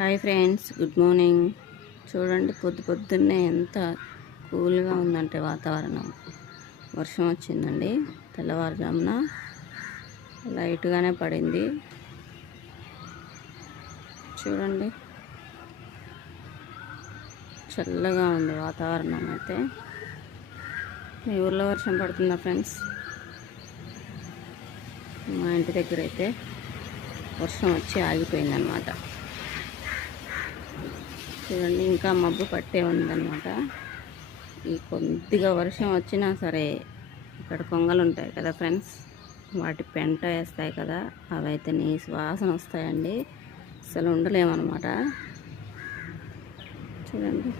Hi friends, good morning. చూడండి, పొద్దున్నే ఎంత కూల్గా ఉందంటే వాతావరణం. వర్షం వచ్చిందండి తెల్లవారుజామున, లైట్గానే పడింది. చూడండి, చల్లగా ఉంది వాతావరణం. అయితే మీ ఊర్లో వర్షం పడుతుందా ఫ్రెండ్స్? మా ఇంటి దగ్గర అయితే వర్షం వచ్చి ఆగిపోయిందనమాట. చూడండి, ఇంకా మబ్బు పట్టే ఉందన్నమాట. ఈ కొద్దిగా వర్షం వచ్చినా సరే ఇక్కడ కొంగలు ఉంటాయి కదా ఫ్రెండ్స్, వాటి పెంట వేస్తాయి కదా, అవైతే నీ వాసన వస్తాయండి, అసలు ఉండలేమన్నమాట. చూడండి.